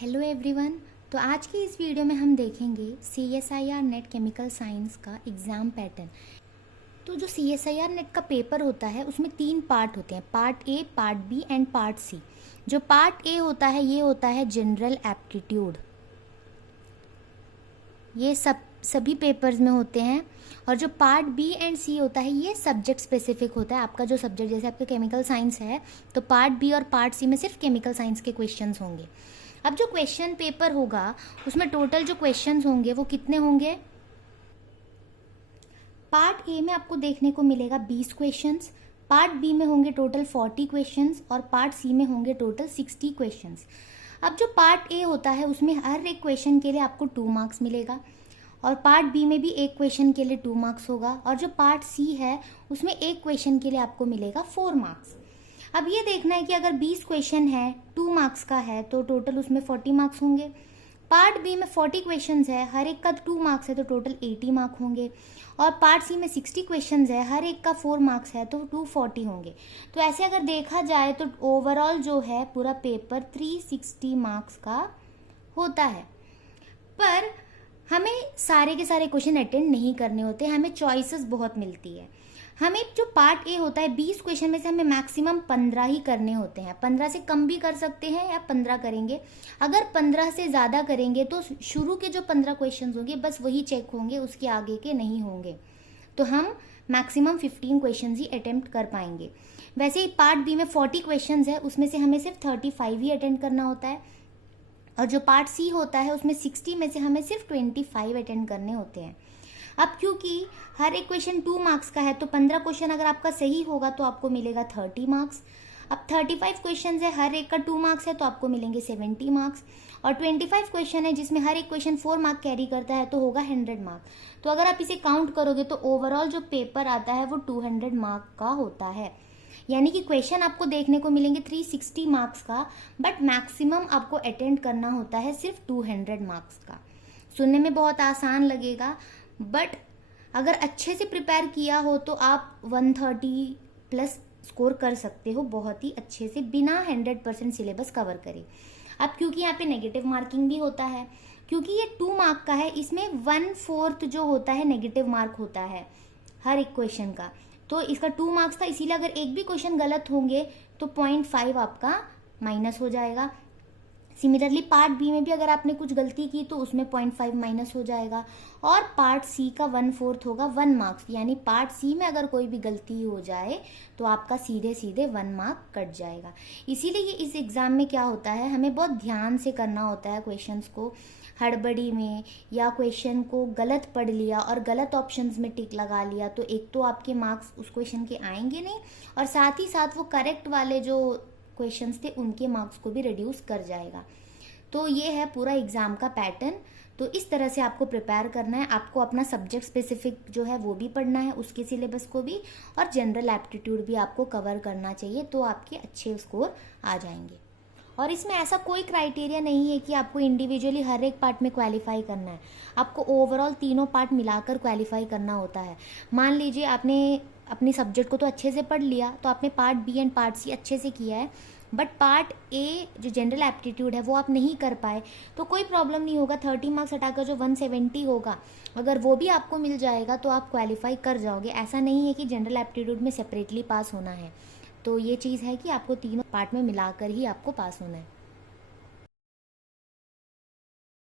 Hello everyone. तो आज की इस वीडियो में हम देखेंगे CSIR नेट केमिकल साइंस का एग्ज़ाम पैटर्न। तो जो CSIR नेट का पेपर होता है उसमें 3 पार्ट होते हैं, part A, part B and part C. जो पार्ट ए होता है ये होता है जनरल एप्टीट्यूड, ये सभी पेपर्स में होते हैं। और जो पार्ट बी एंड सी होता है ये सब्जेक्ट स्पेसिफिक होता है। आपका जो सब्जेक्ट, जैसे आपका केमिकल साइंस है तो पार्ट बी और पार्ट सी में सिर्फ केमिकल साइंस के क्वेश्चंस होंगे। अब जो क्वेश्चन पेपर होगा उसमें टोटल जो क्वेश्चंस होंगे वो कितने होंगे? पार्ट ए में आपको देखने को मिलेगा 20 क्वेश्चंस, पार्ट बी में होंगे टोटल 40 क्वेश्चंस और पार्ट सी में होंगे टोटल 60 क्वेश्चंस। अब जो पार्ट ए होता है उसमें हर एक क्वेश्चन के लिए आपको 2 मार्क्स मिलेगा और पार्ट बी में भी एक क्वेश्चन के लिए 2 मार्क्स होगा और जो पार्ट सी है उसमें एक क्वेश्चन के लिए आपको मिलेगा 4 मार्क्स। अब ये देखना है कि अगर 20 क्वेश्चन है 2 मार्क्स का है तो टोटल उसमें 40 मार्क्स होंगे। पार्ट बी में 40 क्वेश्चंस है, हर एक का 2 मार्क्स है तो टोटल 80 मार्क होंगे। और पार्ट सी में 60 क्वेश्चंस है, हर एक का 4 मार्क्स है तो 240 होंगे। तो ऐसे अगर देखा जाए तो ओवरऑल जो है पूरा पेपर 360 मार्क्स का होता है। पर हमें सारे के सारे क्वेश्चन अटेंड नहीं करने होते, हमें चॉइसेस बहुत मिलती है। हमें जो पार्ट ए होता है 20 क्वेश्चन में से हमें मैक्सिमम 15 ही करने होते हैं। 15 से कम भी कर सकते हैं या 15 करेंगे। अगर 15 से ज़्यादा करेंगे तो शुरू के जो 15 क्वेश्चन होंगे बस वही चेक होंगे, उसके आगे के नहीं होंगे। तो हम मैक्सिमम 15 क्वेश्चन ही अटेम्प्ट कर पाएंगे। वैसे ही पार्ट बी में 40 क्वेश्चन है, उसमें से हमें सिर्फ 35 ही अटेंड करना होता है। और जो पार्ट सी होता है उसमें 60 में से हमें सिर्फ 25 अटेंड करने होते हैं। अब क्योंकि हर एक क्वेश्चन 2 मार्क्स का है तो 15 क्वेश्चन अगर आपका सही होगा तो आपको मिलेगा 30 मार्क्स। अब 35 क्वेश्चन है, हर एक का 2 मार्क्स है तो आपको मिलेंगे 70 मार्क्स। और 25 क्वेश्चन है जिसमें हर एक क्वेश्चन 4 मार्क कैरी करता है तो होगा 100 मार्क। तो अगर आप इसे काउंट करोगे तो ओवरऑल जो पेपर आता है वो 200 मार्क का होता है। यानी कि क्वेश्चन आपको देखने को मिलेंगे 360 मार्क्स का, बट मैक्सिमम आपको अटेंड करना होता है सिर्फ 200 मार्क्स का। सुनने में बहुत आसान लगेगा, बट अगर अच्छे से प्रिपेयर किया हो तो आप 130 प्लस स्कोर कर सकते हो बहुत ही अच्छे से, बिना 100% सिलेबस कवर करे। अब क्योंकि यहाँ पे नेगेटिव मार्किंग भी होता है, क्योंकि ये 2 मार्क का है, इसमें 1/4 जो होता है नेगेटिव मार्क होता है हर एक क्वेश्चन का। तो इसका 2 मार्क्स था, इसीलिए अगर एक भी क्वेश्चन गलत होंगे तो 0.5 आपका माइनस हो जाएगा। सिमिलरली पार्ट बी में भी अगर आपने कुछ गलती की तो उसमें 0.5 माइनस हो जाएगा। और पार्ट सी का 1/4 होगा 1 मार्क्स, यानी पार्ट सी में अगर कोई भी गलती हो जाए तो आपका सीधे सीधे 1 मार्क कट जाएगा। इसीलिए ये इस एग्जाम में क्या होता है, हमें बहुत ध्यान से करना होता है क्वेश्चंस को। हड़बड़ी में या क्वेश्चन को गलत पढ़ लिया और गलत ऑप्शंस में टिक लगा लिया तो एक तो आपके मार्क्स उस क्वेश्चन के आएंगे नहीं, और साथ ही साथ वो करेक्ट वाले जो क्वेश्चंस थे उनके मार्क्स को भी रिड्यूस कर जाएगा। तो ये है पूरा एग्जाम का पैटर्न। तो इस तरह से आपको प्रिपेयर करना है। आपको अपना सब्जेक्ट स्पेसिफिक जो है वो भी पढ़ना है, उसके सिलेबस को भी, और जनरल एप्टीट्यूड भी आपको कवर करना चाहिए, तो आपके अच्छे स्कोर आ जाएंगे। और इसमें ऐसा कोई क्राइटेरिया नहीं है कि आपको इंडिविजुअली हर एक पार्ट में क्वालिफाई करना है, आपको ओवरऑल तीनों पार्ट मिलाकर क्वालिफाई करना होता है। मान लीजिए आपने अपनी सब्जेक्ट को तो अच्छे से पढ़ लिया, तो आपने part B and part C अच्छे से किया है, बट पार्ट ए जो जनरल एप्टीट्यूड है वो आप नहीं कर पाए तो कोई प्रॉब्लम नहीं होगा। 30 मार्क्स हटाकर जो 170 होगा अगर वो भी आपको मिल जाएगा तो आप क्वालिफाई कर जाओगे। ऐसा नहीं है कि जनरल एप्टीट्यूड में सेपरेटली पास होना है। तो ये चीज़ है कि आपको तीनों पार्ट में मिलाकर ही आपको पास होना है।